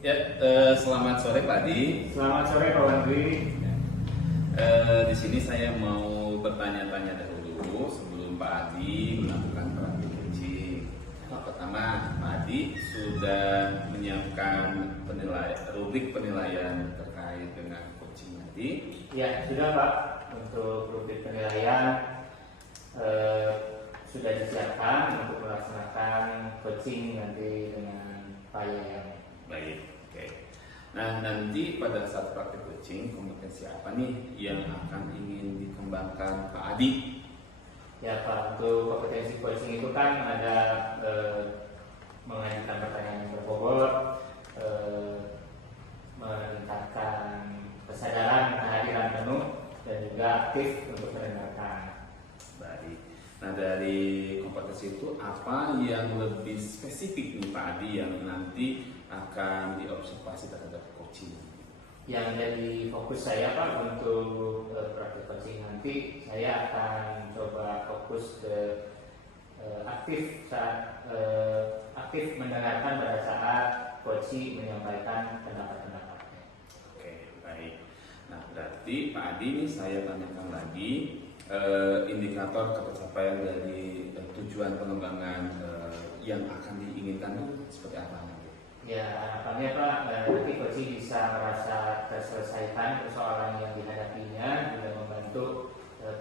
Ya, selamat sore Pak Adi. Selamat sore Pak Wandri. Di sini saya mau bertanya-tanya dahulu sebelum Pak Adi melakukan praktik coaching. Yang pertama, Pak Adi sudah menyiapkan rubrik penilaian terkait dengan coaching nanti. Ya, sudah Pak. Untuk rubrik penilaian sudah disiapkan untuk melaksanakan coaching nanti dengan Pak Yayan. Baik, oke. Nah, nanti pada saat praktik coaching, kompetensi apa nih yang akan ingin dikembangkan Pak Adi? Ya Pak, untuk kompetensi coaching itu kan ada mengajukan pertanyaan yang berbobot, meningkatkan kesadaran kehadiran penuh, dan juga aktif untuk mendengarkan. Baik. Nah, dari kompetensi itu apa yang lebih spesifik nih Pak Adi yang nanti akan diobservasi terhadap coaching? Yang jadi fokus saya Pak untuk praktik coaching nanti, saya akan coba fokus ke aktif mendengarkan pada saat coaching menyampaikan pendapat-pendapatnya. Oke, baik. Nah, berarti Pak Adi ini saya tanyakan lagi indikator tercapaian dari tujuan pengembangan yang akan diinginkan itu seperti apa nanti? Ya, harapannya Pak, nanti coaching bisa merasa terselesaikan persoalan yang dihadapinya, juga membantu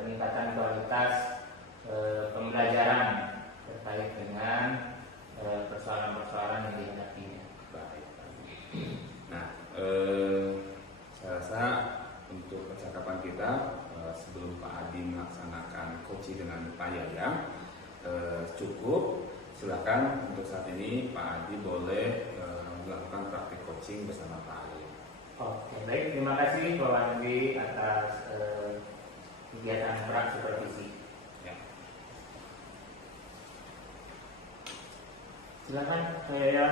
peningkatan kualitas pembelajaran terkait dengan persoalan-persoalan yang dihadapinya. Baik. Nah, saya rasa untuk percakapan kita sebelum Pak Adi melaksanakan coaching dengan Pak Yaya cukup. Silakan untuk saat ini Pak Adi boleh melakukan praktik coaching bersama Pak Adi. Oke, baik. Terima kasih Pak Wandri atas kegiatan prak supervisi. Ya. Silakan saya.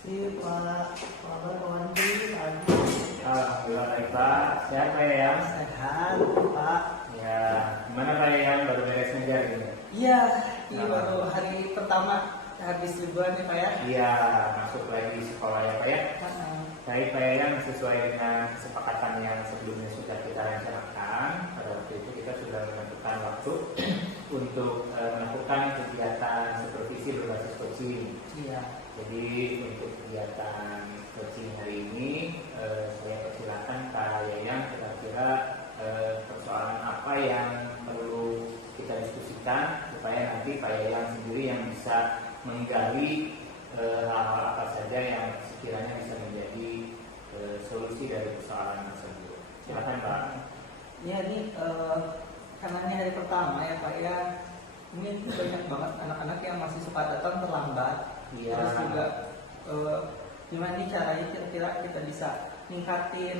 Si Pak Wandri, Adi. Alhamdulillah baik Pak. Sehat Pak ya? Sehat Pak. Ya, gimana Pak ya? Baru beres ngajar ini? Iya, ini baru hari pertama habis liburan ya Pak ya. Iya, masuk lagi sekolah ya Pak ya. Baik Pak Yayan, sesuai dengan kesepakatan yang sebelumnya sudah kita rencanakan, pada waktu itu kita sudah menentukan waktu untuk melakukan kegiatan supervisi berbasis coaching. Iya. Jadi untuk kegiatan coaching hari ini saya persilakan Pak Yayan kira-kira persoalan apa yang perlu kita diskusikan supaya nanti Pak Yayan sendiri yang bisa menggali hal-hal apa saja yang sekiranya bisa menjadi solusi dari persoalan tersebut. Silakan Pak. Ya ini karena ini hari pertama ya Pak ya. Ini banyak banget anak-anak yang masih suka datang terlambat. Iya. Terus juga gimana nih caranya kira-kira kita bisa ningkatin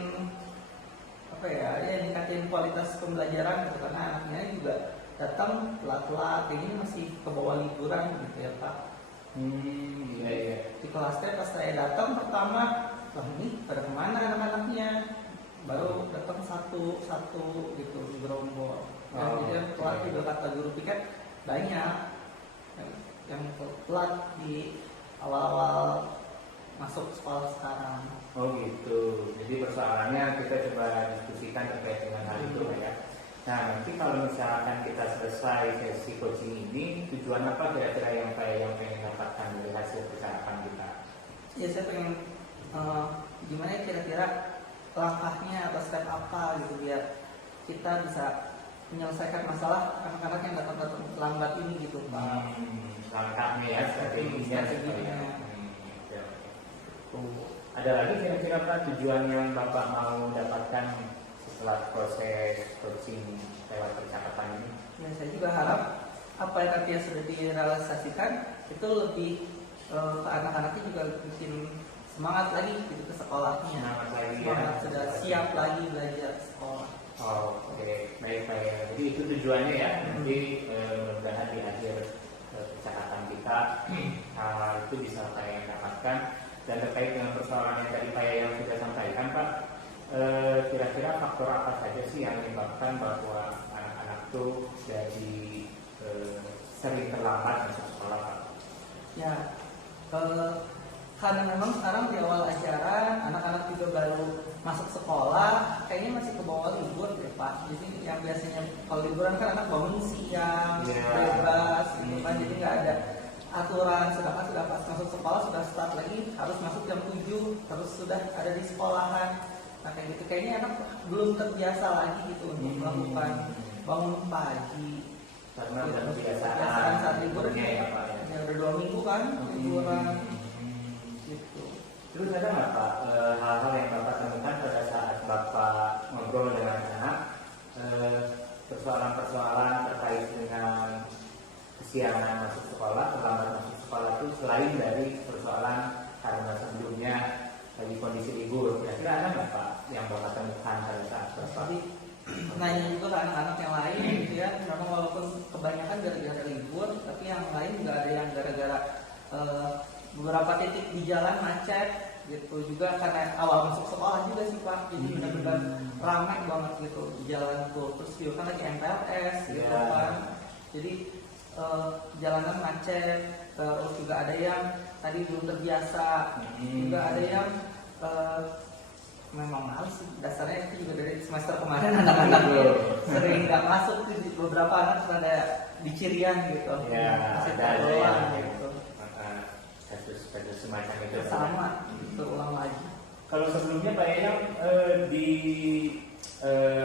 apa ya ningkatin kualitas pembelajaran gitu, karena anaknya juga datang telat-telat kayak gini masih ke bawah liburan gitu ya Pak. Iya. Di kelas teh pas saya datang pertama, wah ini pada kemana anak-anaknya? Baru datang satu-satu gitu berombol. Dan kemudian telat juga kata guru piket banyak yang telat di awal-awal masuk sekolah sekarang. Oh gitu. Jadi persoalannya kita coba diskusikan terkait dengan hal itu ya. Nah, nanti kalau misalkan kita selesai sesi coaching ini, tujuan apa kira-kira yang pengen dapatkan dari hasil percakapan kita? Ya saya pengen gimana ya kira-kira langkahnya atau step apa gitu biar kita bisa menyelesaikan masalah anak-anak yang datang-datang terlambat ini gitu Pak. Langkahnya ya, strateginya. Tuh. Ada lagi kira-kira Pak tujuan yang Bapak mau dapatkan setelah proses coaching lewat percakapan ini? Ya, saya juga harap apa yang nanti sudah direalisasikan itu lebih ke anak-anaknya juga bikin semangat lagi gitu ke sekolahnya. Semangat lagi Semangat ya. sudah siap lagi belajar sekolah. Oh, oke. Baik. Jadi itu tujuannya ya. Nanti mudah-mudahan di akhir percakapan kita hal itu bisa saya dapatkan. Dan terkait dengan persoalan yang tadi Pak yang sudah sampaikan Pak, kira-kira faktor apa saja sih yang menyebabkan bahwa anak-anak itu jadi sering terlambat masuk sekolah Pak? Ya, karena memang sekarang di awal ajaran anak-anak juga baru masuk sekolah, kayaknya masih ke bawah libur deh Pak. Jadi yang biasanya kalau liburan kan anak bangun siang, bebas gitu kan, jadi nggak ada aturan. Sedangkan sudah pas masuk sekolah sudah start lagi harus masuk jam 7, terus sudah ada di sekolahan. Nah kayak gitu kayaknya anak belum terbiasa lagi gitu untuk melakukan bangun pagi. Karena Gitu. udah kebiasaan Saat libur ya Pak ya. Ya, udah 2 minggu kan liburan gitu. Terus ada nggak Pak hal-hal yang Bapak temukan pada saat Bapak ngobrol dengan anak, persoalan-persoalan terkait dengan kesiangan masuk sekolah, terlambat masuk sekolah itu selain dari persoalan karena sebelumnya lagi kondisi libur, kira-kira ada nggak Pak yang Bapak temukan pada saat Bapak? Jadi nanya juga ke anak-anak yang lain gitu ya, memang walaupun kebanyakan gara-gara libur, tapi yang lain juga ada yang gara-gara beberapa titik di jalan macet gitu, juga karena awal masuk sekolah juga sih Pak, jadi benar-benar ramai banget gitu di jalan tuh. Terus juga kan lagi MPLS gitu kan, jadi jalanan macet. Terus juga ada yang tadi belum terbiasa, juga ada yang memang males sih. Dasarnya itu juga dari semester kemarin anak-anaknya sering nggak masuk tuh, beberapa anak pada dicirian gitu, masih terdoang gitu. Kasus semacam itu Sama terulang lagi. Kalau sebelumnya Pak Yayang di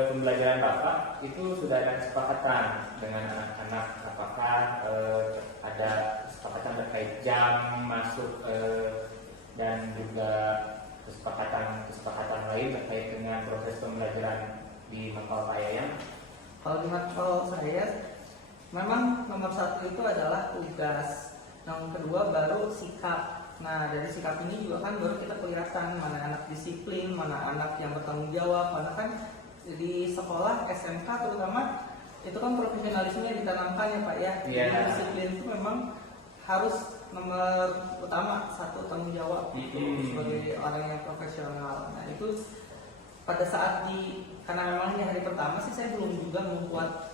pembelajaran Bapak itu sudah ada kesepakatan dengan anak-anak, apakah ada kesepakatan terkait jam masuk dan juga kesepakatan lain terkait dengan proses pembelajaran di Makau Pak Yayang? Kalau di Makau saya memang nomor 1 itu adalah tugas, yang kedua baru sikap. Nah dari sikap ini juga kan baru kita kelihatan mana anak disiplin, mana anak yang bertanggung jawab. Karena kan di sekolah SMK terutama itu kan profesionalisme ditanamkan ya Pak ya. Jadi disiplin itu memang harus nomor utama, 1 tanggung jawab itu sebagai orang yang profesional. Nah itu pada saat karena memang ini hari pertama sih saya belum juga membuat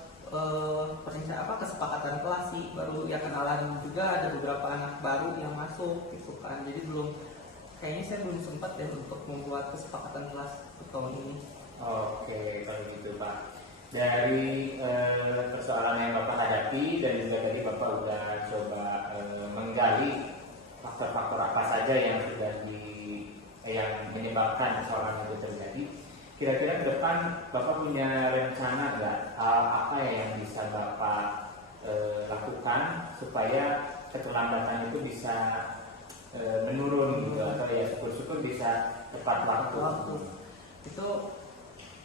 kesepakatan kelas sih, baru ya kenalan juga, ada beberapa anak baru yang masuk gitu kan, jadi kayaknya saya belum sempat ya untuk membuat kesepakatan kelas tahun ini. Oke, kalau gitu Pak, dari persoalan yang Bapak hadapi dan juga tadi Bapak udah coba menggali faktor-faktor apa saja yang sudah yang menyebabkan persoalan itu terjadi. Kira-kira ke depan Bapak punya rencana nggak apa yang bisa Bapak lakukan supaya keterlambatan itu bisa menurun gitu, atau ya syukur-syukur bisa tepat waktu. Itu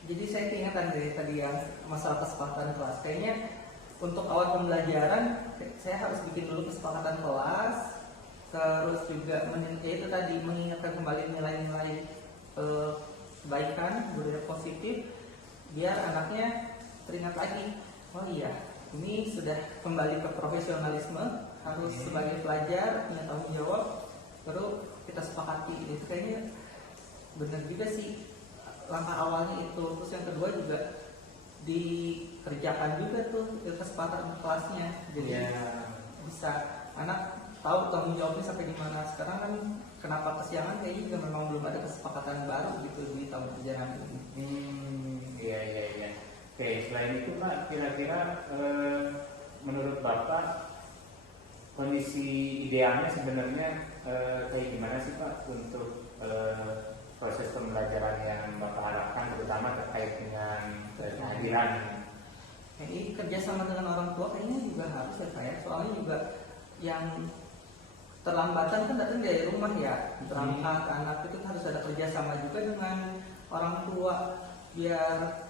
jadi saya keingetan dari tadi yang masalah kesepakatan kelas. Kayaknya untuk awal pembelajaran saya harus bikin dulu kesepakatan kelas, terus juga itu tadi mengingatkan kembali nilai-nilai kebaikan, budaya positif, biar anaknya teringat lagi, oh iya ini sudah kembali ke profesionalisme, harus sebagai pelajar punya tanggung jawab, baru kita sepakati. Itu kayaknya benar juga sih langkah awalnya itu. Terus yang kedua juga dikerjakan juga tuh kesepakatan kelasnya, jadi bisa anak tahu tanggung jawabnya sampai di mana. Sekarang kan kenapa kesiangan kayaknya juga memang belum ada kesepakatan baru gitu di tahun ajaran ini. Iya. Oke, selain itu Pak, kira-kira menurut Bapak kondisi idealnya sebenarnya kayak gimana sih Pak untuk proses pembelajaran yang Bapak harapkan, terutama terkait dengan kehadiran? Ini kerjasama dengan orang tua kayaknya juga harus ya Pak ya, soalnya juga yang terlambatan kan datang dari rumah ya, berangkat anak itu harus ada kerjasama juga dengan orang tua, biar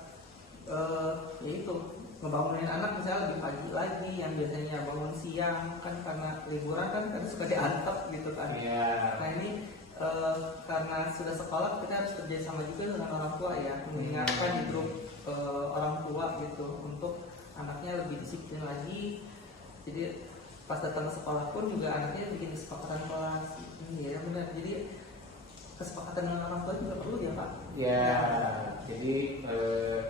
ya itu ngebangunin anak misalnya lebih pagi lagi, yang biasanya bangun siang kan karena liburan kan suka diantep gitu kan. Nah ini karena sudah sekolah kita harus kerjasama juga dengan orang tua ya, mengingatkan di grup orang tua gitu untuk anaknya lebih disiplin lagi. Jadi pas datang ke sekolah pun juga anaknya bikin kesepakatan kelas. Iya benar. Jadi kesepakatan dengan orang tua juga perlu ya Pak. Ya, jadi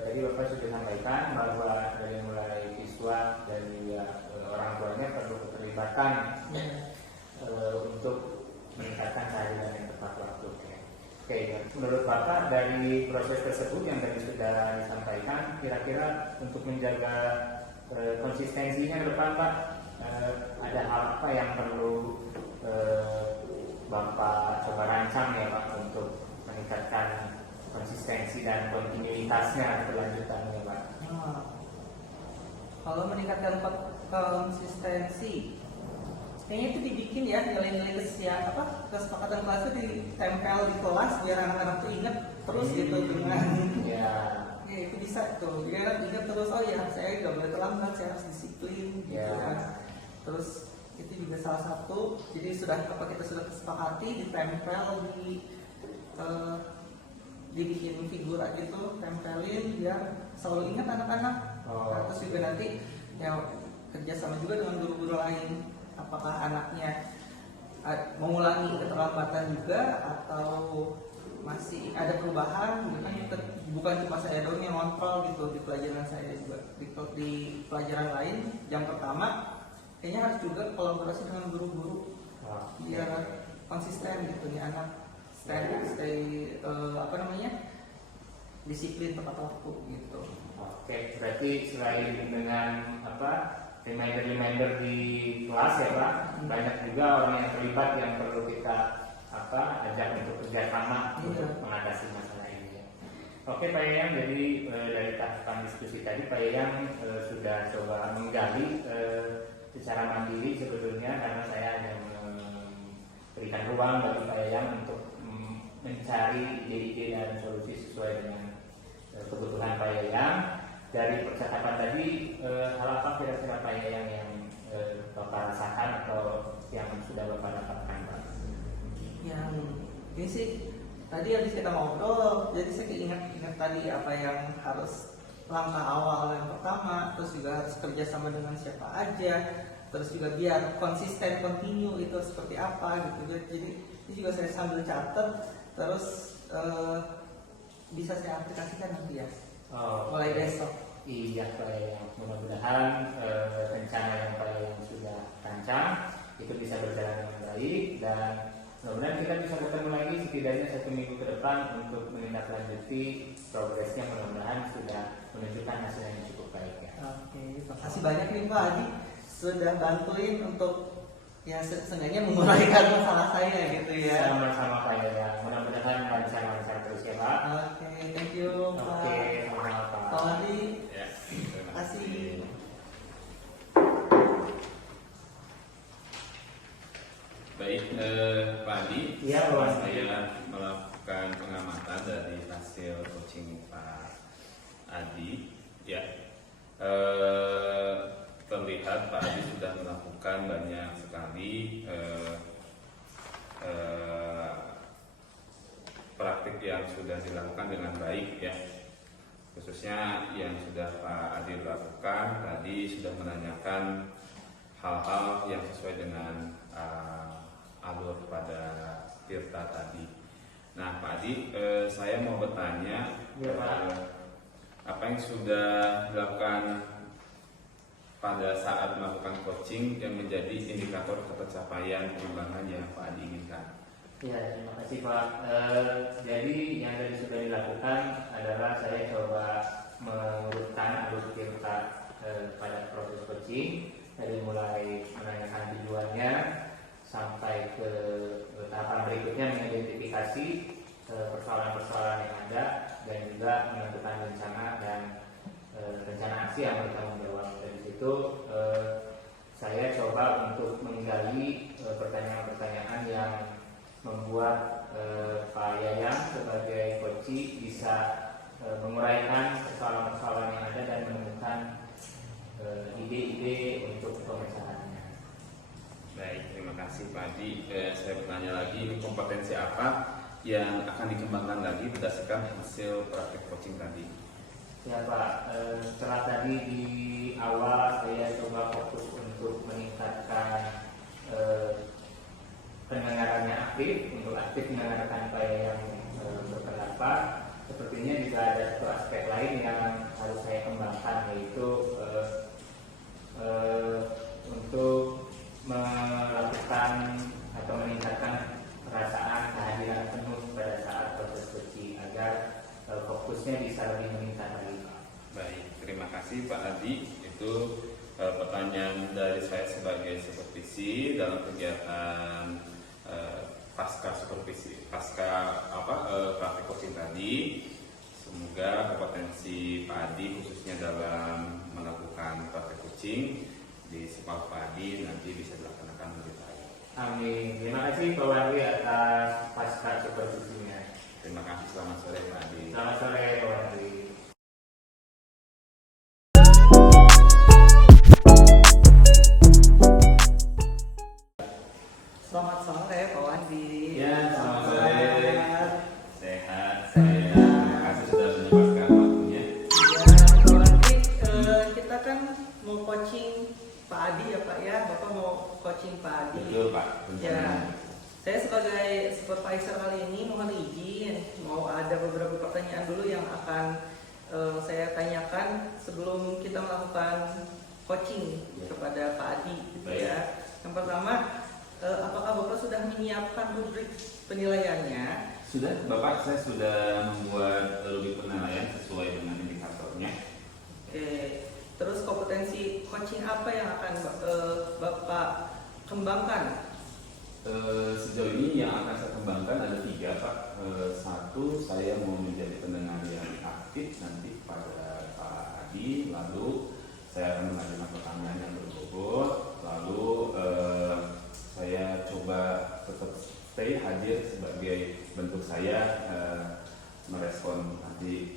tadi Bapak sudah sampaikan bahwa dari mulai siswa dan juga orang tuanya perlu keterlibatan untuk meningkatkan kehadiran Oke, menurut Bapak dari proses tersebut yang tadi sudah disampaikan, kira-kira untuk menjaga konsistensinya ke depan Pak, ada hal apa yang perlu Bapak coba rancang ya Pak untuk meningkatkan konsistensi dan kontinuitasnya keberlanjutannya Pak? Kalau meningkatkan konsistensi, kayaknya itu dibikin ya nilai-nilai kesepakatan kelas itu ditempel di kelas biar anak-anak tuh inget terus gitu dengan ya itu bisa tuh biar anak inget terus, oh ya saya nggak boleh terlambat, saya harus disiplin gitu kan. Terus itu juga salah satu, jadi kita sudah kesepakati ditempel dibikin figura gitu, tempelin biar selalu ingat anak-anak. Terus juga nanti ya kerjasama juga dengan guru-guru lain, apakah anaknya mengulangi keterlambatan juga atau masih ada perubahan gitu kan. Bukan cuma saya doang yang ngontrol gitu di pelajaran saya juga, di pelajaran lain jam pertama kayaknya harus juga kolaborasi dengan guru-guru biar konsisten gitu nih anak stay disiplin tepat waktu gitu. Oke, berarti selain dengan reminder di kelas ya Pak, banyak juga orang yang terlibat yang perlu kita ajak untuk kerjasama untuk mengatasi masalah ini. Oke Pak Yayang, jadi dari tahapan diskusi tadi Pak Yayang sudah coba menggali secara mandiri sebetulnya, karena saya hanya memberikan ruang bagi Pak Yayang untuk mencari ide-ide dan solusi sesuai dengan kebutuhan Pak Yayang. Dari percakapan tadi, hal apa kira-kira Pak Yayang yang Bapak rasakan atau yang sudah Bapak dapatkan Pak? Yang ini sih tadi habis kita ngobrol, jadi saya ingat tadi apa yang harus langkah awal yang pertama, terus juga harus kerjasama dengan siapa aja, terus juga biar konsisten, continue itu seperti apa gitu. Jadi ini juga saya sambil catat, terus bisa saya aplikasikan nanti ya. Mulai besok. Iya Pak Yayang, mudah-mudahan rencana yang Pak Yayang sudah rancang itu bisa berjalan dengan baik, dan mudah-mudahan kita bisa bertemu lagi setidaknya 1 minggu ke depan untuk menindaklanjuti progresnya. Mudah-mudahan sudah menunjukkan hasil yang cukup baik ya. Oke, terima kasih banyak nih Pak Adi sudah bantuin untuk ya seenggaknya menguraikan masalah saya gitu ya. Sama-sama Pak Yayang, mudah-mudahan lancar-lancar terus ya Pak. Oke, thank you Pak. Oke, sama-sama Pak. Pak Adi, Ya, terima kasih. Baik, Pak Adi, Iya, Pak. saya melakukan pengamatan dari hasil coaching Pak Adi. Ya, terlihat Pak Adi sudah melakukan banyak sekali praktik yang sudah dilakukan dengan baik ya. Khususnya yang sudah Pak Adi lakukan tadi sudah menanyakan hal-hal yang sesuai dengan alur pada Tirta tadi. Nah Pak Adi, saya mau bertanya Ya, Pak. apa yang sudah dilakukan pada saat melakukan coaching yang menjadi indikator tercapaian pengembangan yang Pak Adi inginkan? Ya, terima kasih Pak. Jadi yang tadi sudah dilakukan adalah saya coba mengurutkan alur Tirta pada proses coaching, dari mulai menanyakan tujuannya sampai ke tahapan berikutnya mengidentifikasi persoalan-persoalan yang ada, dan juga menentukan rencana dan rencana aksi yang bertanggung jawab. Dari situ saya coba untuk menggali pertanyaan-pertanyaan yang membuat Pak Yayang sebagai coach bisa menguraikan persoalan-persoalan yang ada dan menemukan ide-ide untuk pemecahannya. Baik, terima kasih Pak Adi. Saya bertanya lagi, ini kompetensi apa yang akan dikembangkan lagi berdasarkan hasil praktik coaching tadi? Ya Pak, setelah tadi di awal saya coba fokus untuk meningkatkan pendengarannya aktif, untuk aktif mendengarkan apa yang berpendapat. Sepertinya juga ada satu aspek lain yang harus saya kembangkan, yaitu untuk melakukan atau meningkatkan perasaan kehadiran penuh pada saat fokusnya bisa lebih meningkat lagi. Baik, terima kasih Pak Adi. Itu pertanyaan dari saya sebagai supervisi dalam kegiatan pasca praktik coaching tadi. Semoga kompetensi Pak Adi khususnya dalam melakukan praktik coaching di sekolah Pak Adi nanti bisa dilaksanakan lebih baik. Amin. Terima kasih Pak Wali atas pasca supervisinya. Terima kasih, selamat sore Pak Adi. Selamat sore Pak Wali. Selamat sore Pak Wandi. Ya, selamat sore. Sehat. Sehat, saya terima kasih sudah menyempatkan waktunya. Ya, Pak Wandi, kita kan mau coaching Pak Adi ya Pak ya. Bapak mau coaching Pak Adi. Betul Pak. Ya, saya sebagai supervisor kali ini mohon izin mau ada beberapa pertanyaan dulu yang akan saya tanyakan sebelum kita melakukan coaching kepada Pak Adi gitu ya. Yang pertama, apakah Bapak sudah menyiapkan rubrik penilaiannya? Sudah, Bapak, saya sudah membuat rubrik penilaian sesuai dengan indikatornya. Oke. Terus kompetensi coaching apa yang akan Bapak kembangkan? Sejauh ini yang akan saya kembangkan ada 3 Pak. Satu, saya mau menjadi pendengar yang aktif nanti pada Pak Adi. Lalu saya akan mengajukan pertanyaan yang berbobot. Lalu saya coba tetap stay hadir sebagai bentuk saya merespon nanti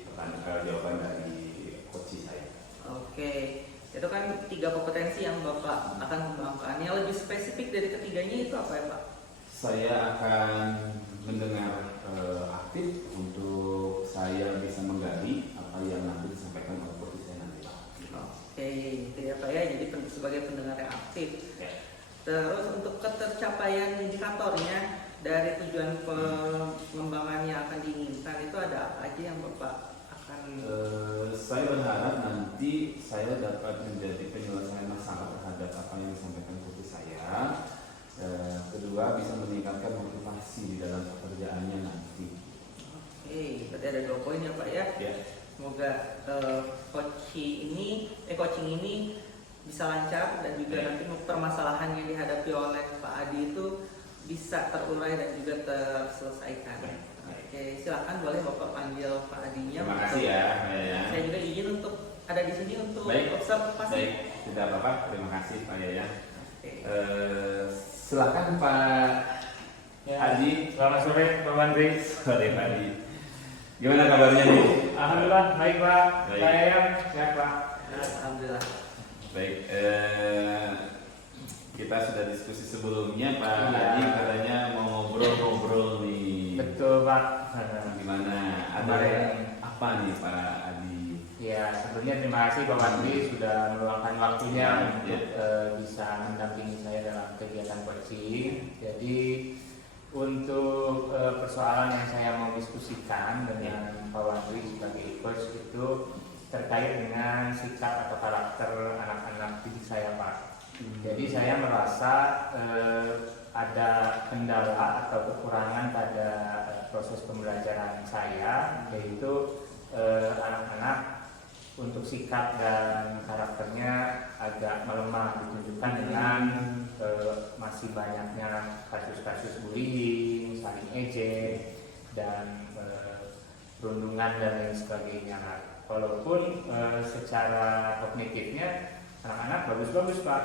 jawaban dari coach saya. Oke. Itu kan 3 kompetensi yang Bapak akan kembangkan. Yang lebih spesifik dari ketiganya itu apa ya Pak? Saya akan mendengar aktif untuk saya bisa menggali apa yang nanti disampaikan oleh coach saya nanti. Oke, itu ya Pak ya. Jadi sebagai pendengar yang aktif. Ya. Terus untuk ketercapaian indikatornya dari tujuan pengembangan yang akan diinginkan itu ada apa aja yang Bapak akan? Saya berharap nanti saya dapat menjadi penyelesaian masalah terhadap apa yang disampaikan coach saya. Kedua, bisa meningkatkan motivasi di dalam pekerjaannya nanti. Oke, berarti ada 2 poin ya Pak ya. Ya. Semoga coaching ini bisa lancar dan juga nanti permasalahan yang dihadapi oleh Pak Adi itu bisa terurai dan juga terselesaikan. Oke, silakan boleh Bapak panggil Pak Adinya. Terima kasih ya. Saya juga izin untuk ada di sini untuk Baik. observasi. Baik, tidak apa-apa. Terima kasih Pak Yaya. Oke. Silakan Pak Adi. Selamat sore Pak Wandri. Sore Pak Adi. Gimana kabarnya nih? Alhamdulillah baik Pak. Baik. Saya sehat Pak. Alhamdulillah. Baik, kita sudah diskusi sebelumnya Pak Iya. Adi katanya mau ngobrol-ngobrol nih. Betul Pak. Gimana? Ada Kemarin. apa nih Pak Adi? Ya, sebelumnya terima kasih Pak Wandri sudah meluangkan waktunya Ya. untuk bisa mendampingi saya dalam kegiatan coaching. Jadi untuk persoalan yang saya mau diskusikan dengan Pak Wandri sebagai coach itu terkait dengan sikap atau karakter anak-anak didik saya Pak. Jadi saya merasa ada kendala atau kekurangan pada proses pembelajaran saya, yaitu anak-anak untuk sikap dan karakternya agak melemah ditunjukkan dengan masih banyaknya kasus-kasus bullying, saling ejek, dan perundungan dan lain sebagainya. Walaupun secara kognitifnya anak-anak bagus-bagus Pak.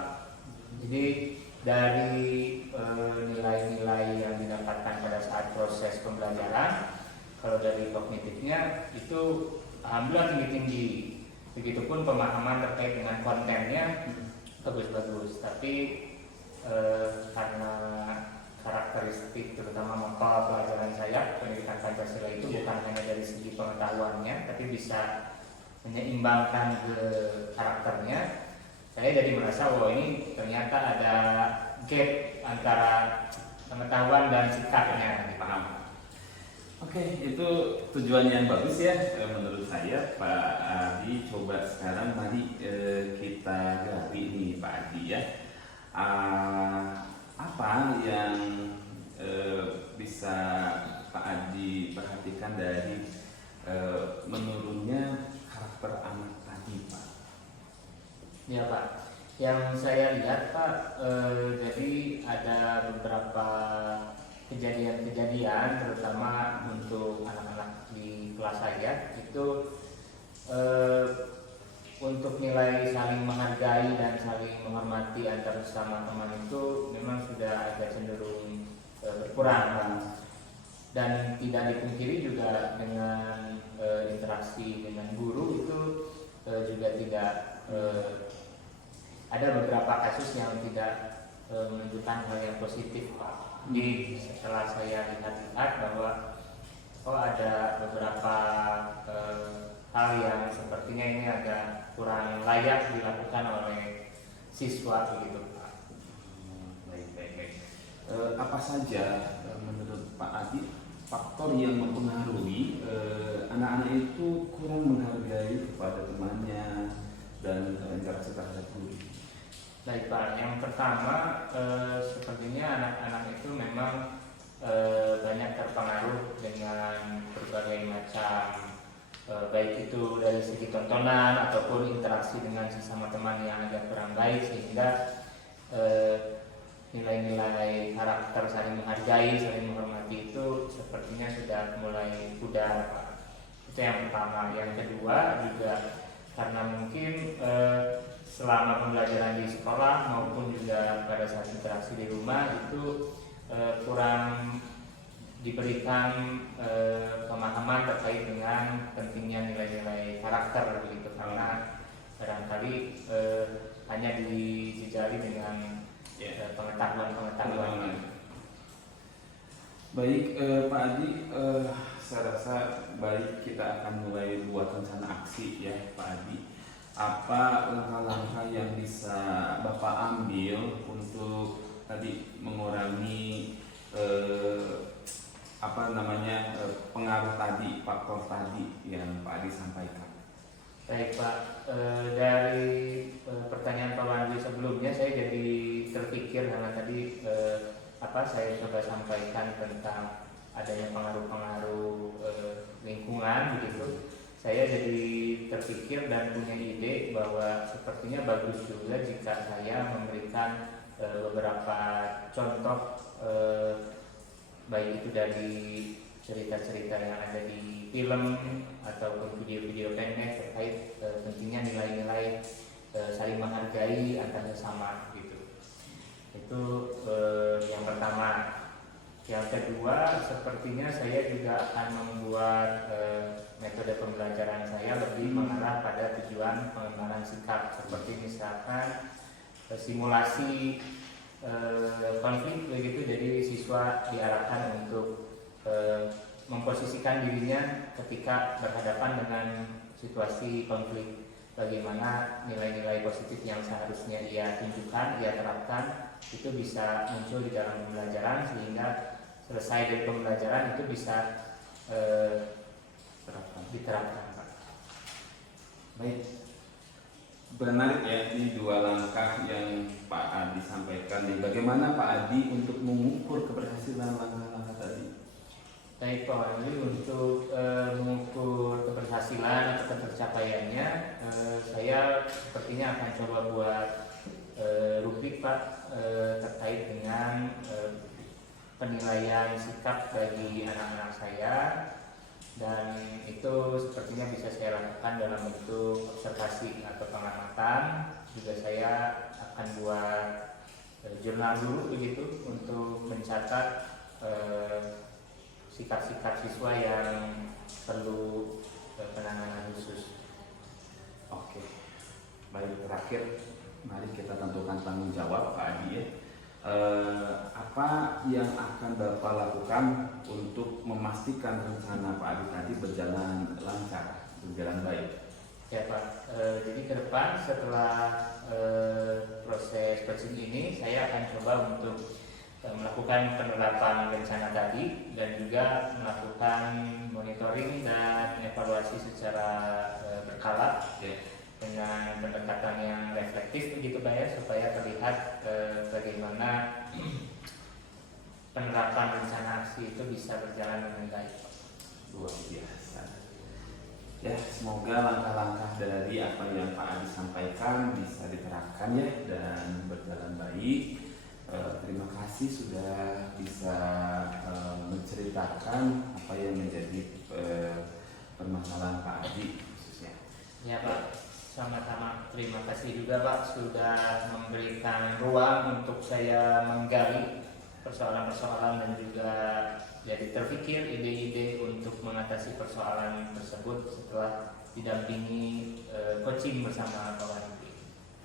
Jadi dari nilai-nilai yang didapatkan pada saat proses pembelajaran, kalau dari kognitifnya itu alhamdulillah tinggi-tinggi. Begitupun pemahaman terkait dengan kontennya bagus-bagus. Tapi karena karakteristik terutama motor pelajaran saya pendidikan Pancasila itu bukan hanya dari segi pengetahuannya, tapi bisa menyeimbangkan ke karakternya. Saya jadi merasa bahwa ini ternyata ada gap antara pengetahuan dan sikapnya. Paham. Oke, itu tujuan yang bagus ya menurut saya Pak Adi. Coba sekarang mari kita gali nih Pak Adi ya. Apa yang bisa Pak Adi perhatikan dari menurunnya karakter anak tadi, Pak? Ya Pak, yang saya lihat Pak, jadi ada beberapa kejadian-kejadian terutama untuk anak-anak di kelas saya itu untuk nilai saling menghargai dan saling menghormati antar sesama teman itu memang sudah agak cenderung berkurang Pak. Dan tidak dipungkiri juga dengan interaksi dengan guru itu juga tidak ada beberapa kasus yang tidak menunjukkan hal yang positif Pak. Jadi setelah saya lihat-lihat bahwa ada beberapa hal yang sepertinya ini agak kurang layak dilakukan oleh siswa begitu Pak. Baik. Apa saja menurut Pak Adi faktor yang mempengaruhi anak-anak itu kurang menghargai kepada temannya dan interaksi terhadap guru? Baik Pak, yang pertama sepertinya anak-anak itu memang banyak terpengaruh dengan berbagai macam baik itu dari segi tontonan ataupun interaksi dengan sesama teman yang agak kurang baik, sehingga nilai-nilai karakter saling menghargai, saling menghormati itu sepertinya sudah mulai pudar Pak. Itu yang pertama. Yang kedua juga karena mungkin selama pembelajaran di sekolah maupun juga pada saat interaksi di rumah itu kurang diberikan pemahaman terkait dengan pentingnya nilai-nilai karakter begitu, karena barangkali hanya dijejali dengan pengetahuan. Baik, Pak Adi, saya rasa baik kita akan mulai buat rencana aksi ya Pak Adi. Apa langkah-langkah yang bisa Bapak ambil untuk tadi mengurangi pengaruh tadi, faktor tadi yang Pak Adi sampaikan? Baik Pak, dari pertanyaan Pak Wandi sebelumnya saya jadi terpikir karena tadi saya coba sampaikan tentang adanya pengaruh-pengaruh lingkungan begitu. Saya jadi terpikir dan punya ide bahwa sepertinya bagus juga jika saya memberikan beberapa contoh baik itu dari cerita-cerita yang ada di film ataupun video-video pendek terkait pentingnya nilai-nilai saling menghargai antar sesama gitu. Itu yang pertama. Yang kedua, sepertinya saya juga akan membuat metode pembelajaran saya lebih mengarah pada tujuan pengembangan sikap, seperti misalkan simulasi konflik begitu. Jadi siswa diarahkan untuk memposisikan dirinya ketika berhadapan dengan situasi konflik, bagaimana nilai-nilai positif yang seharusnya ia tunjukkan, ia terapkan, itu bisa muncul di dalam pembelajaran sehingga selesai dari pembelajaran itu bisa diterapkan. Baik, menarik ya ini dua langkah yang Pak Adi sampaikan. Bagaimana Pak Adi untuk mengukur keberhasilan langkah-langkah tadi? Baik Pak Wandi, untuk mengukur keberhasilan atau ketercapaiannya, saya sepertinya akan coba buat rubrik Pak terkait dengan penilaian sikap bagi anak-anak saya, dan itu sepertinya bisa saya lakukan dalam bentuk observasi atau pengamatan. Juga saya akan buat jurnal dulu begitu untuk mencatat sikap-sikap siswa yang perlu penanganan khusus. Oke, baik, terakhir mari kita tentukan tanggung jawab Pak Adi ya. Apa yang akan Bapak lakukan untuk memastikan rencana Pak Adi tadi berjalan lancar, berjalan baik? Ya Pak, jadi ke depan setelah proses coaching ini saya akan coba untuk melakukan penerapan rencana tadi dan juga melakukan monitoring dan evaluasi secara berkala dengan pendekatan yang reflektif begitu Pak ya, supaya terlihat bagaimana penerapan rencana aksi itu bisa berjalan dengan baik. Luar biasa. Ya, semoga langkah-langkah dari apa yang Pak Adi sampaikan bisa diterapkan ya dan berjalan baik. Terima kasih sudah bisa menceritakan apa yang menjadi permasalahan Pak Adi khususnya. Ya Pak, sama-sama. Terima kasih juga Pak sudah memberikan ruang untuk saya menggali persoalan-persoalan dan juga jadi terpikir ide-ide untuk mengatasi persoalan tersebut setelah didampingi coaching bersama kawan.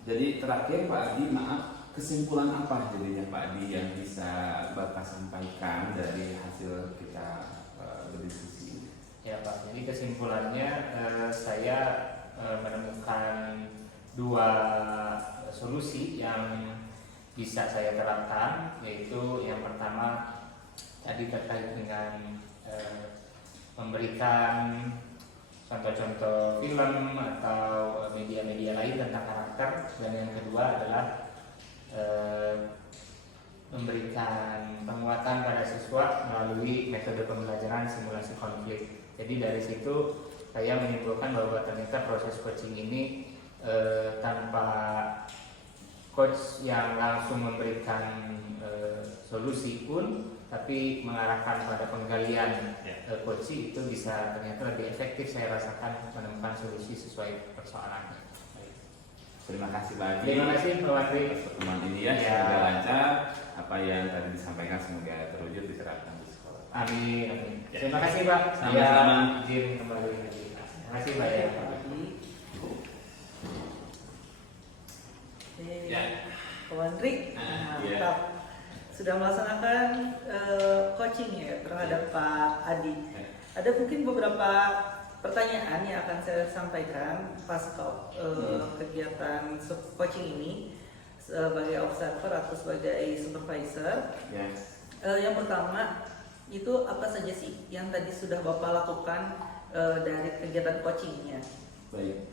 Jadi terakhir Pak Adi, maaf, kesimpulan apa jadinya Pak Adi yang bisa Bapak sampaikan dari hasil kita berdiskusi? Ya Pak, jadi kesimpulannya saya menemukan dua solusi yang bisa saya terapkan, yaitu yang pertama tadi terkait dengan memberikan contoh-contoh film atau media-media lain tentang karakter, dan yang kedua adalah memberikan penguatan pada siswa melalui metode pembelajaran simulasi konflik. Jadi dari situ saya menyimpulkan bahwa ternyata proses coaching ini tanpa coach yang langsung memberikan solusi pun, tapi mengarahkan pada penggalian coaching itu bisa ternyata lebih efektif saya rasakan menemukan solusi sesuai persoalannya. Terima kasih Pak Adi. Terima kasih Pak Wadri. Pertemuan ini ya, semoga lancar. Apa yang tadi disampaikan semoga terwujud diterapkan di sekolah. Amin. Amin. Ya. Terima kasih Pak. Sama-sama. Izin kembali lagi. Terima kasih Pak ya. Ya. Pak Wandri, Iya. mantap. Sudah melaksanakan coaching ya terhadap Pak Adi. Ada mungkin beberapa pertanyaan yang akan saya sampaikan pasca kegiatan coaching ini sebagai observer atau sebagai supervisor. Ya. Yang pertama itu apa saja sih yang tadi sudah Bapak lakukan dari kegiatan coachingnya? Baik.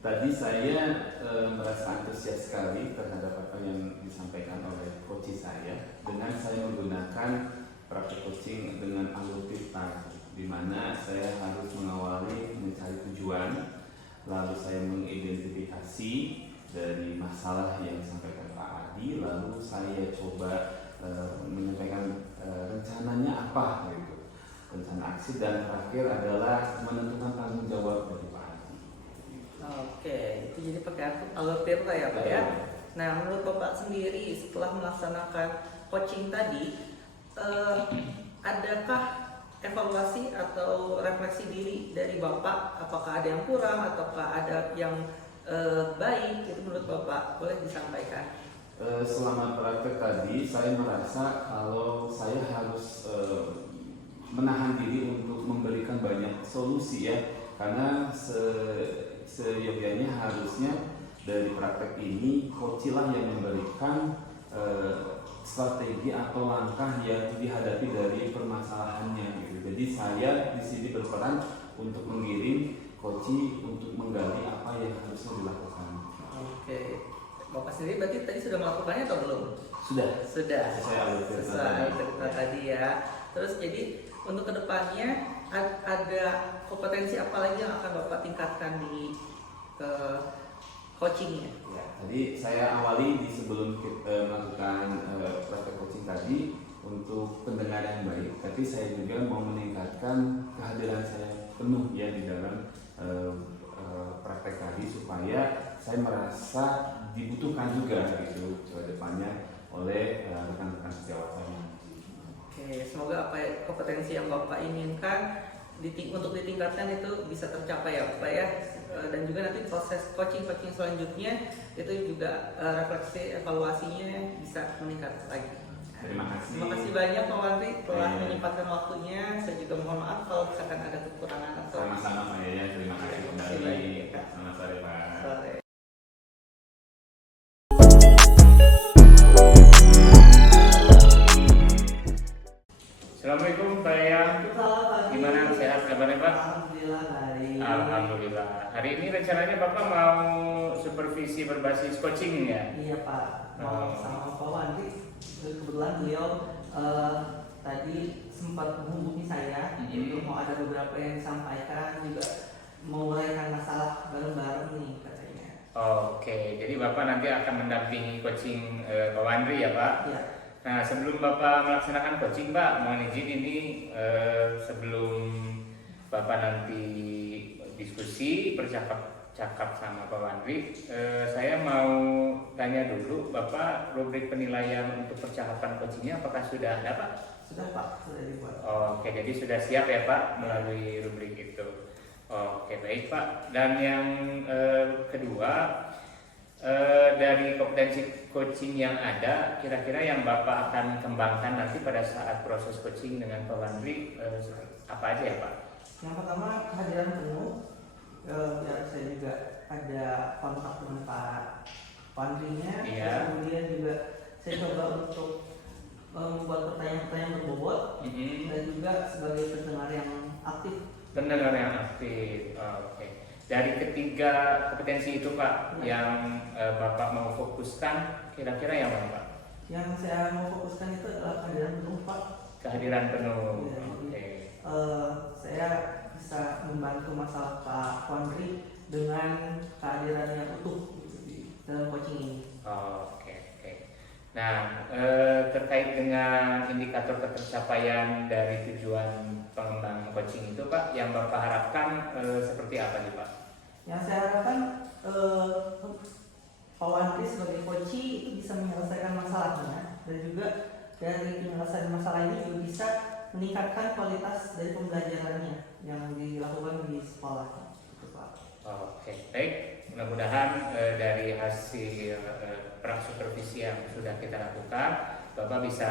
Tadi saya merasa antusias sekali terhadap apa yang disampaikan oleh coach saya dengan saya menggunakan praktek coaching dengan alur tripartit, di mana saya harus mengawali mencari tujuan, lalu saya mengidentifikasi dari masalah yang disampaikan Pak Adi, lalu saya coba menyampaikan rencananya apa gitu, rencana aksi, dan terakhir adalah menentukan tanggung jawab dari Pak Adi. Oke, itu jadi pakai alur tirta ya Pak ya. Nah, menurut Bapak sendiri setelah melaksanakan coaching tadi, adakah evaluasi atau refleksi diri dari Bapak? Apakah ada yang kurang ataukah ada yang baik? Itu menurut Bapak boleh disampaikan. Selama praktek tadi, saya merasa kalau saya harus menahan diri untuk memberikan banyak solusi ya, karena seyogyanya harusnya dari praktek ini coach-lah yang memberikan strategi atau langkah yang dihadapi dari permasalahannya gitu. Jadi saya di sini berperan untuk mengirim coach untuk menggali apa yang harusnya dilakukan. Oke, Bapak sendiri berarti tadi sudah melakukannya atau belum? Sudah. Sudah. Sesuai cerita tadi ya. Terus jadi untuk kedepannya ada kompetensi apa lagi yang akan Bapak tingkatkan di coachingnya? Ya, tadi saya awali sebelum kita melakukan praktek coaching tadi untuk pendengar yang baik, tapi saya juga mau meningkatkan kehadiran saya penuh ya di dalam praktek tadi supaya saya merasa dibutuhkan juga gitu ke depannya oleh rekan-rekan sejawat saya. Oke, semoga apa kompetensi yang Bapak inginkan untuk ditingkatkan itu bisa tercapai ya Bapak ya. Dan juga nanti proses coaching selanjutnya itu juga refleksi evaluasinya bisa meningkat lagi. Terima kasih. Terima kasih banyak Pak Wandri telah menyempatkan waktunya. Saya juga mohon maaf kalau misalkan ada kekurangan atau Sama-sama Pak Yaya, terima kasih kembali. Selamat sore Pak. sore. Assalamualaikum Pak ya. Gimana, sehat kabarnya Pak? Alhamdulillah baik. Alhamdulillah. Hari ini rencananya Bapak mau supervisi berbasis coaching ya? Iya Pak, mau sama Pak Wandri. Kebetulan beliau tadi sempat menghubungi saya untuk mau ada beberapa yang disampaikan, juga mau jadi Bapak nanti akan mendampingi coaching Pak Wandri ya Pak. Ya. Nah, sebelum Bapak melaksanakan coaching, Pak, mohon izin ini sebelum Bapak nanti diskusi bercakap sama Pak Wandri, saya mau tanya dulu, Bapak rubrik penilaian untuk percakapan coachingnya apakah sudah ada, Pak? Sudah Pak, sudah dibuat. Oke, jadi sudah siap ya Pak melalui rubrik itu. Oke, baik Pak. Dan yang kedua, dari kompetensi coaching yang ada, kira-kira yang Bapak akan kembangkan nanti pada saat proses coaching dengan Pak Wandri, apa aja ya Pak? Yang pertama kehadiran penuh, ya saya juga ada kontak dengan Pak Wandrinya. Iya. Kemudian juga saya coba untuk membuat pertanyaan-pertanyaan berbobot dan juga sebagai pendengar yang aktif. Pendengar yang aktif. Oke. Dari ketiga kompetensi itu Pak, yang Bapak mau fokuskan, kira-kira yang mana Pak? Yang saya mau fokuskan itu adalah kehadiran penuh Pak. Kehadiran penuh. Ya, Oke. Saya bisa membantu masalah Pak Wandri dengan kehadiran yang utuh di dalam coaching ini. Oke. Nah, terkait dengan indikator ketercapaian dari tujuan pengembang coaching itu Pak, yang Bapak harapkan seperti apa nih Pak? Yang saya harapkan Pak Wandri sebagai coach itu bisa menyelesaikan masalahnya dan juga dari penyelesaian masalah ini juga bisa meningkatkan kualitas dari pembelajarannya yang dilakukan di sekolah. Gitu, Pak. Oke, baik. Mudah-mudahan dari hasil supervisi yang sudah kita lakukan, Bapak bisa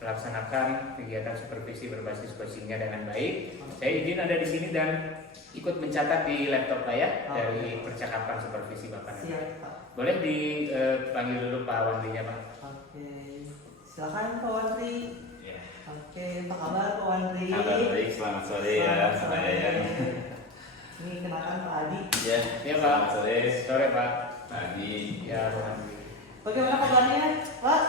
melaksanakan kegiatan supervisi berbasis coachingnya dengan baik. Saya izin ada di sini dan ikut mencatat di laptop saya dari percakapan supervisi Bapak nanti. Siap, Pak. Boleh dipanggil dulu Pak Wandrinya Pak. Oke, silakan Pak Wandri. Ya. Oke, apa kabar Pak Wandri? Kabar baik, selamat sore ya, Pak Yayan. Ini kenakan Pak Adi. Ya, Ya Pak. selamat sore. Sore Pak. Pak Adi. Ya Pak Wandri. Bagaimana kabarnya, Pak?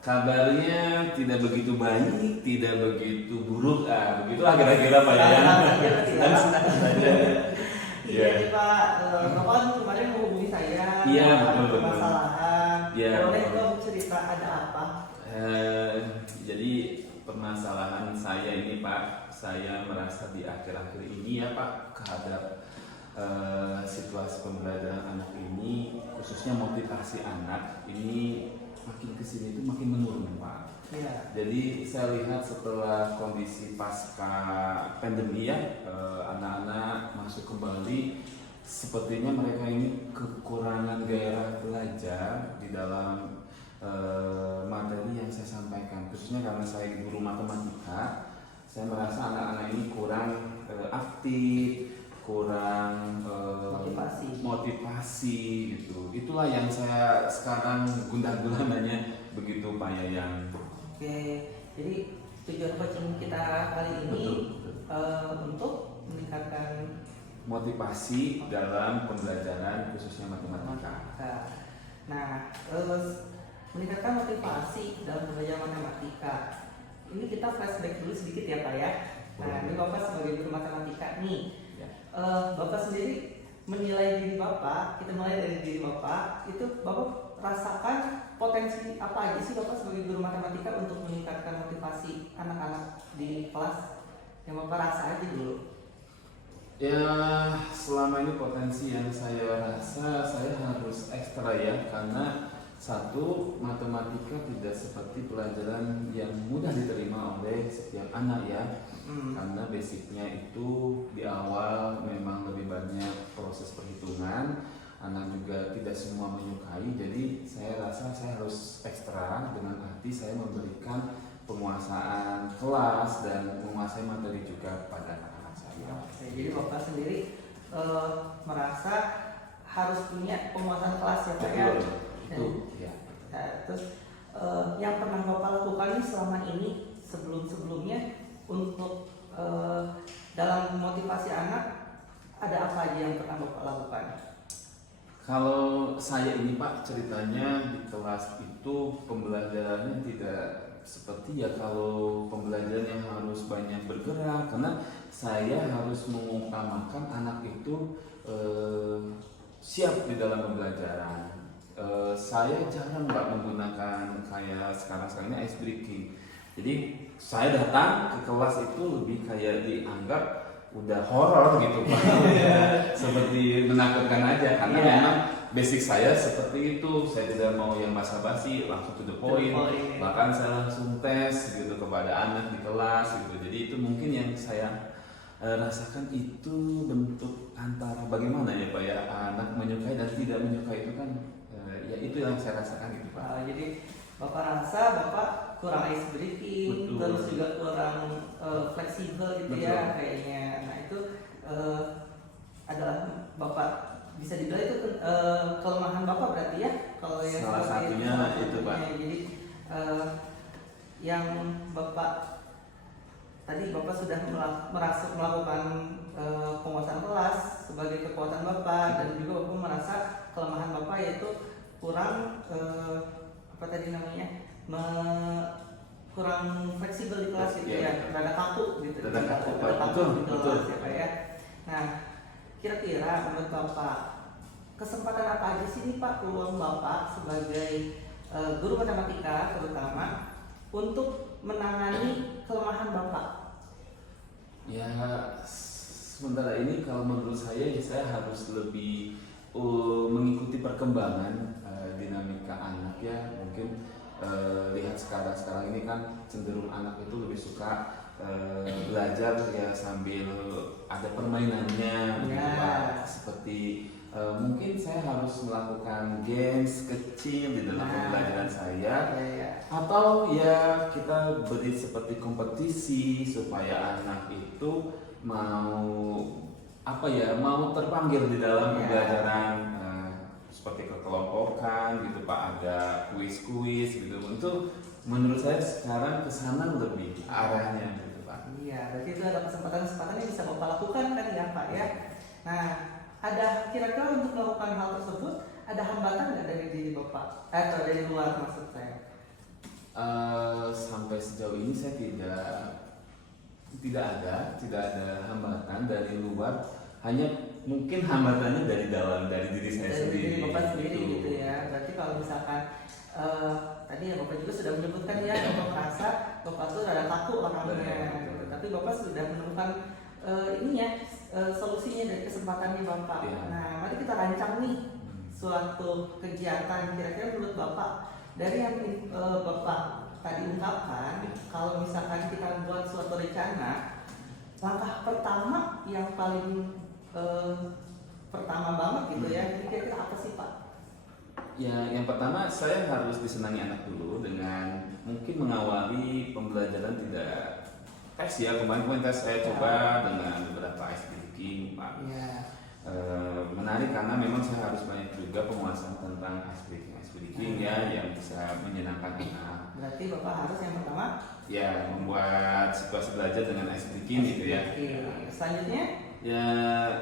Kabarnya tidak begitu baik, tidak begitu buruk, begitulah kira-kira Pak Yayan. Iya nih Pak, Bapak kan kemarin menghubungi saya. Iya, ada betul. permasalahan. Iya, Boleh betul. dong cerita ada apa? Jadi permasalahan saya ini Pak, saya merasa di akhir-akhir ini ya Pak, kehadap situasi pembelajaran anak ini, khususnya motivasi anak ini makin kesini itu makin menurun Pak. Iya. Jadi saya lihat setelah kondisi pasca pandemi ya, anak-anak masuk kembali, sepertinya mereka ini kekurangan gairah belajar di dalam materi yang saya sampaikan. Khususnya karena saya guru matematika, saya merasa anak-anak ini kurang aktif, kurang motivasi gitu. Itulah yang saya sekarang gundah-gulananya begitu Pak Yayan. Oke, jadi tujuan coaching kita kali ini Betul. untuk meningkatkan Motivasi dalam pembelajaran khususnya matematika. Nah, meningkatkan motivasi dalam belajar matematika. Ini kita flashback dulu sedikit ya Pak ya. Nah, ini Bapak sebagai guru matematika nih. Ya. Bapak sendiri menilai diri Bapak, kita mulai dari diri Bapak, itu Bapak rasakan potensi apa aja sih Bapak sebagai guru matematika untuk meningkatkan motivasi anak-anak di kelas? Yang Bapak rasa aja dulu. Ya, selama ini potensi yang saya rasa saya harus ekstra ya, karena satu, matematika tidak seperti pelajaran yang mudah diterima oleh setiap anak ya. Karena basicnya itu di awal memang lebih banyak proses perhitungan, anak juga tidak semua menyukai. Jadi saya rasa saya harus ekstra, dengan arti saya memberikan penguasaan kelas dan menguasai materi juga pada anak-anak saya. Oke, jadi Bapak sendiri merasa harus punya penguasaan kelas ya Pak ya? Itu ya. Nah, terus yang pernah Bapak lakukan nih selama ini sebelum-sebelumnya untuk dalam motivasi anak, ada apa aja yang pernah Bapak lakukan? Kalau saya ini Pak, ceritanya di kelas itu pembelajarannya tidak seperti ya kalau pembelajaran yang harus banyak bergerak, karena saya harus mengutamakan anak itu siap di dalam pembelajaran. saya jarang nggak menggunakan kayak sekarang ini ice breaking. Jadi saya datang ke kelas itu lebih kayak dianggap udah horor gitu Pak. Seperti menakutkan aja karena memang basic saya seperti itu. Saya tidak mau yang basa-basi, langsung to the point. Bahkan saya langsung tes gitu kepada anak di kelas gitu. Jadi itu mungkin yang saya rasakan itu bentuk antara bagaimana ya Pak ya, anak menyukai dan tidak menyukai itu kan ya itu yang saya rasakan gitu Pak. Jadi Bapak rasa Bapak kurang ice breaking, Betul. terus juga kurang fleksibel gitu ya kayaknya. Nah itu adalah Bapak bisa dibilang itu kelemahan Bapak berarti ya, kalau yang Salah satunya itu Pak. Jadi yang Bapak tadi Bapak sudah melakukan penguasaan kelas sebagai kekuatan Bapak, dan juga Bapak merasa kelemahan Bapak yaitu kurang apa tadi namanya, kurang fleksibel di kelas gitu ya, rada kaku gitu, Rada kaku, Pak. rada Betul, di kelas betul. ya Pak ya. Nah kira-kira menurut Bapak kesempatan apa aja sih nih Pak, peluang Bapak sebagai guru matematika terutama untuk menangani kelemahan Bapak? Ya sementara ini kalau menurut saya ya saya harus lebih mengikuti perkembangan dinamika anak ya. Mungkin lihat sekarang ini kan cenderung anak itu lebih suka belajar ya sambil ada permainannya gitu Pak. Seperti mungkin saya harus melakukan games kecil di dalam pembelajaran saya, atau ya kita beri seperti kompetisi supaya anak itu mau apa ya, mau terpanggil di dalam pembelajaran, seperti kekelompokan gitu Pak, ada kuis-kuis gitu. Untuk menurut saya sekarang kesana lebih arahnya gitu Pak. Iya, berarti itu ada kesempatan-kesempatan yang bisa Bapak lakukan kan ya Pak ya. Nah, ada kira-kira untuk melakukan hal tersebut ada hambatan nggak dari diri Bapak atau dari luar maksud saya? Sampai sejauh ini saya tidak ada hambatan dari luar, hanya mungkin hambatannya dari dalam, dari diri saya Dari sendiri. diri Bapak sendiri gitu ya. Berarti kalau misalkan tadi ya Bapak juga sudah menyebutkan ya, Bapak merasa Bapak tuh rada kaku orangnya, gitu. Tapi Bapak sudah menemukan solusinya dari kesempatannya Bapak. Nah, mari kita rancang nih suatu kegiatan kira-kira menurut Bapak dari yang Bapak tadi ungkapkan. Kalau misalkan kita buat suatu rencana, langkah pertama yang paling pertama banget gitu ya, kira-kira apa sih Pak? Ya, yang pertama saya harus disenangi anak dulu dengan mungkin mengawali pembelajaran tidak tes ya. Kemarin tes saya coba dengan beberapa ice breaking Pak. Menarik karena memang saya harus banyak juga penguasaan tentang ice breaking ya, yang bisa menyenangkan anak. Berarti Bapak harus yang pertama ya membuat situasi belajar dengan ice breaking gitu ya. Selanjutnya ya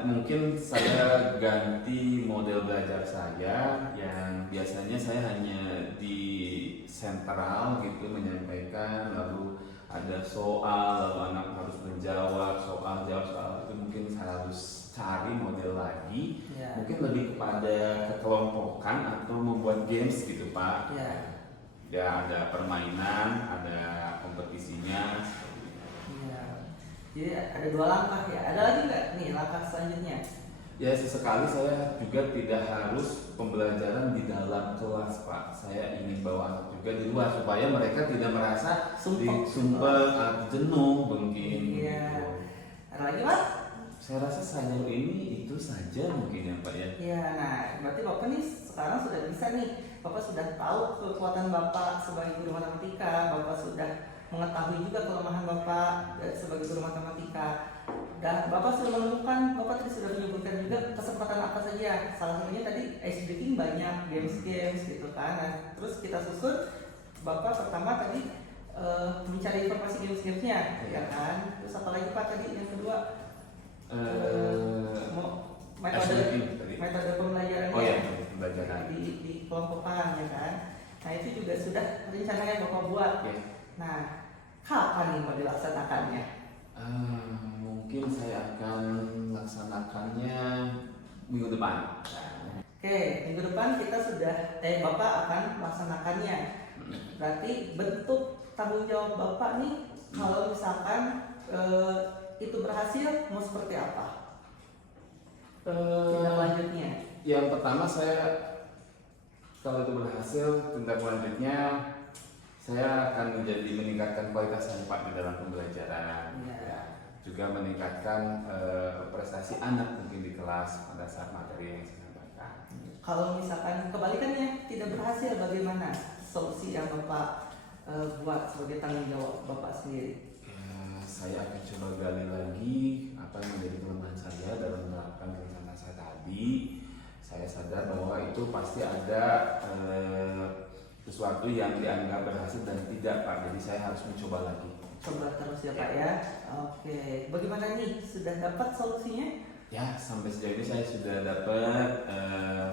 mungkin saya ganti model belajar saya yang biasanya saya hanya di sentral gitu menyampaikan, lalu ada soal, lalu anak harus menjawab soal, jawab soal. Itu mungkin saya harus cari model lagi, mungkin lebih kepada kekelompokan atau membuat games gitu Pak. Ya ada permainan, ada kompetisinya. Jadi ada dua langkah ya. Ada lagi nggak nih langkah selanjutnya? Ya sesekali saya juga tidak harus pembelajaran di dalam kelas Pak. Saya ingin bawa anak juga di luar supaya mereka tidak merasa sumpah atau jenuh mungkin. Ada lagi Pak? Saya rasa sejauh ini itu saja mungkin ya Pak ya. Nah berarti Bapak nih sekarang sudah bisa nih. Bapak sudah tahu kekuatan Bapak sebagai guru matematika. Bapak sudah mengetahui juga kelemahan Bapak sebagai guru matematika, dan Bapak sudah menemukan, Bapak tadi sudah menyebutkan juga kesempatan apa saja. Salah satunya tadi ice breaking banyak, games gitu kan. Nah, terus kita susun, Bapak pertama tadi mencari informasi games-gamesnya ya kan. Terus apa lagi Pak tadi yang kedua? Metode pembelajarannya di kelompokan ya kan. Nah itu juga sudah rencana yang Bapak buat. Nah, kapan nih mau dilaksanakannya? Mungkin saya akan melaksanakannya minggu depan. Oke, minggu depan kita sudah, Bapak akan melaksanakannya. Berarti bentuk tanggung jawab Bapak nih, kalau misalkan itu berhasil, mau seperti apa? Tindak lanjutnya. Yang pertama saya, kalau itu berhasil, tindak lanjutnya saya akan meningkatkan kualitas saya Pak di dalam pembelajaran. Ya. Juga meningkatkan prestasi anak mungkin di kelas pada saat materi yang saya sampaikan. Kalau misalkan kebalikannya tidak berhasil, bagaimana solusi yang Bapak buat sebagai tanggung jawab Bapak sendiri? Saya akan coba gali lagi apa yang menjadi kelemahan saya dalam menerapkan rencana saya tadi. Saya sadar bahwa itu pasti ada sesuatu yang dianggap berhasil dan tidak Pak. Jadi saya harus mencoba lagi. Coba terus ya Pak ya. Oke, bagaimana nih? Sudah dapat solusinya? Ya, sampai sejauh ini saya sudah dapat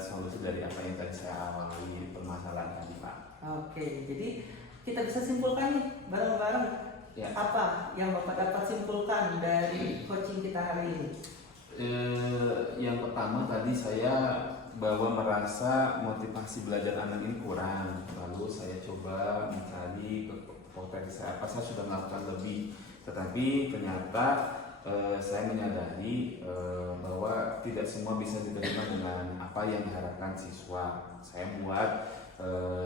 solusi dari apa yang tadi saya awali permasalahan tadi Pak. Oke, jadi kita bisa simpulkan nih bareng-bareng. Ya. Apa yang Bapak dapat simpulkan dari coaching kita hari ini? Yang pertama tadi saya bahwa merasa motivasi belajar anak ini kurang, lalu saya coba mencari potensi apa saya sudah melakukan lebih, tetapi ternyata saya menyadari bahwa tidak semua bisa diterima dengan apa yang diharapkan siswa. Saya buat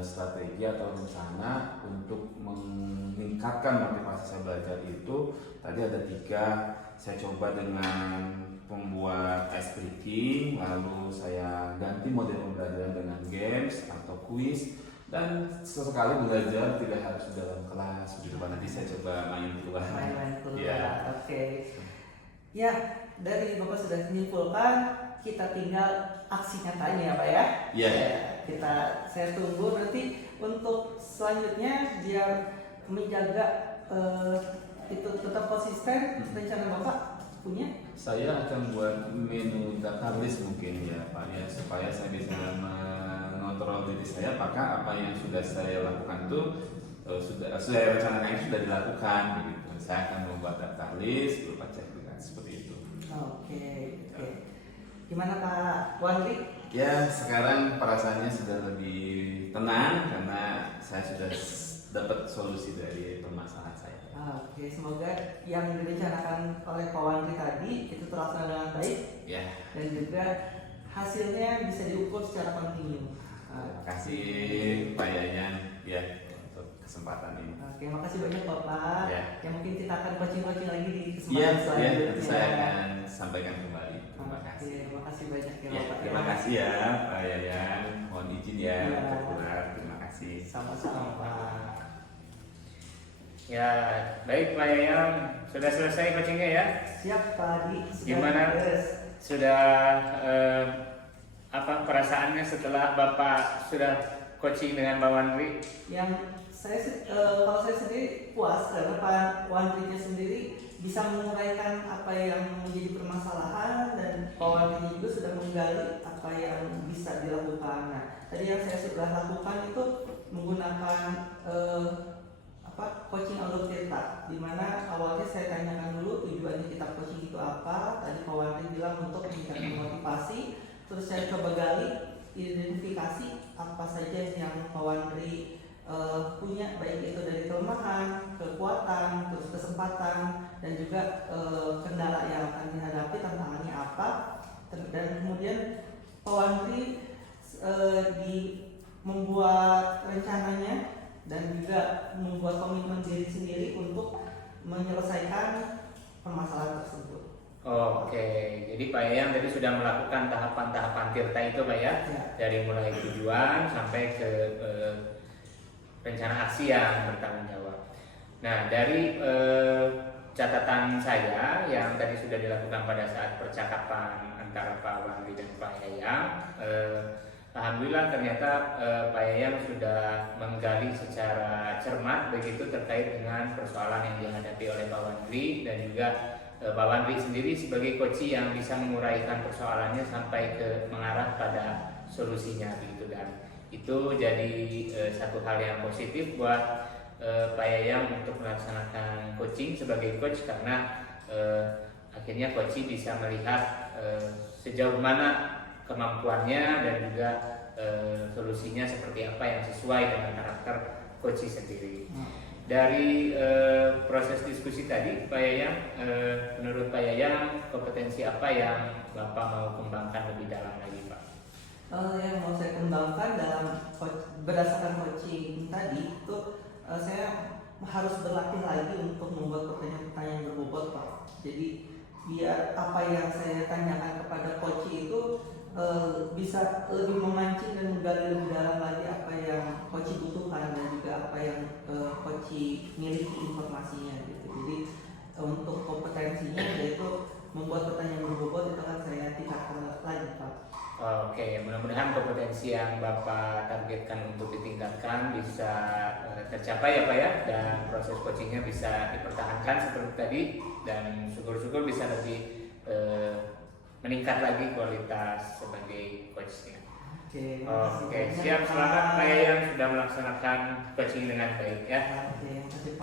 strategi atau rencana untuk meningkatkan motivasi saya belajar itu. Tadi ada 3, saya coba dengan membuat ice breaking, lalu saya ganti model pembelajaran dengan games atau quiz, dan sesekali belajar tidak harus di dalam kelas begitu Pak. Nanti saya coba main keluar. Main-main keluar. Ya. Oke. Ya, dari Bapak sudah menyimpulkan, kita tinggal aksi nyatanya ya Pak ya. Iya. Saya tunggu nanti untuk selanjutnya biar menjaga itu tetap konsisten. Rencana Bapak punya? Saya akan buat menu database mungkin ya Pak ya, supaya saya bisa mengontrol diri saya apakah apa yang sudah saya lakukan itu sudah rencananya sudah dilakukan begitu. Saya akan membuat database berupa checklist seperti itu. Oke. Gimana Pak Wandri? Ya, sekarang perasaannya sudah lebih tenang karena saya sudah dapat solusi dari permasalahan saya. Oke, semoga yang direncanakan oleh Pak Wandri tadi itu terlaksana dengan baik. Ya. Dan juga hasilnya bisa diukur secara kontinu. Terima kasih Pak Yayan ya untuk kesempatan ini. Oke, makasih banyak Bapak. Ya. Yang mungkin kita akan coaching lagi di Iya, kesempatan selanjutnya. nanti saya akan sampaikan kembali. Terima kasih. Terima kasih banyak ya Ya, Bapak. terima kasih ya Pak Yayan. Mohon izin ya Ya. untuk keluar. Terima kasih. Sama-sama Pak. Ya, baik Pak Yayang, sudah selesai coachingnya ya? Siap Pak Adi. Gimana? beres. Sudah apa perasaannya setelah Bapak sudah coaching dengan Pak Wandri? Yang kalau saya sendiri puas karena Pak Wandrinya sendiri bisa menguraikan apa yang menjadi permasalahan, dan Pak Wandrinya juga sudah menggali apa yang bisa dilakukan. Nah, tadi yang saya sudah lakukan itu menggunakan coaching alur cetak, dimana awalnya saya tanyakan dulu tujuannya kita coaching itu apa. Tadi Pak Wandri bilang untuk meningkatkan motivasi, terus saya coba gali identifikasi apa saja yang Pak Wandri punya, baik itu dari kelemahan, kekuatan, terus kesempatan, dan juga kendala yang akan dihadapi, tantangannya apa. Dan kemudian Pak Wandri membuat rencananya dan juga membuat komitmen diri sendiri untuk menyelesaikan permasalahan tersebut. Oke, jadi Pak Yayang tadi sudah melakukan tahapan-tahapan tirta itu Pak ya, dari mulai tujuan sampai ke rencana aksi yang bertanggung jawab. Nah, dari catatan saya yang tadi sudah dilakukan pada saat percakapan antara Pak Wandri dan Pak Yayang, alhamdulillah ternyata Pak Yayang sudah menggali secara cermat begitu terkait dengan persoalan yang dihadapi oleh Pak Wandri, dan juga Pak Wandri sendiri sebagai coach yang bisa menguraikan persoalannya sampai ke mengarah pada solusinya begitu, dan itu jadi satu hal yang positif buat Pak Yayang untuk melaksanakan coaching sebagai coach, karena akhirnya coach bisa melihat sejauh mana kemampuannya dan juga solusinya seperti apa yang sesuai dengan karakter coach sendiri. Dari proses diskusi tadi, Pak Yayang, menurut Pak Yayang kompetensi apa yang Bapak mau kembangkan lebih dalam lagi, Pak? Yang mau saya kembangkan dalam berdasarkan coaching tadi itu saya harus berlatih lagi untuk membuat pertanyaan-pertanyaan yang berbobot, Pak. Jadi biar apa yang saya tanyakan kepada coach itu bisa lebih memancing dan menggali lebih dalam lagi apa yang coach butuhkan dan juga apa yang coach miliki informasinya gitu. Jadi untuk kompetensinya yaitu membuat pertanyaan berbobot itu kan saya tingkatkan lagi, Pak. Oke, mudah-mudahan kompetensi yang Bapak targetkan untuk ditingkatkan bisa tercapai ya Pak ya, dan proses coachingnya bisa dipertahankan seperti tadi, dan syukur-syukur bisa lebih meningkat lagi kualitas sebagai coachnya. Oke, Siap, selamat Pak Yayang sudah melaksanakan coaching dengan baik ya. Oke, terima kasih,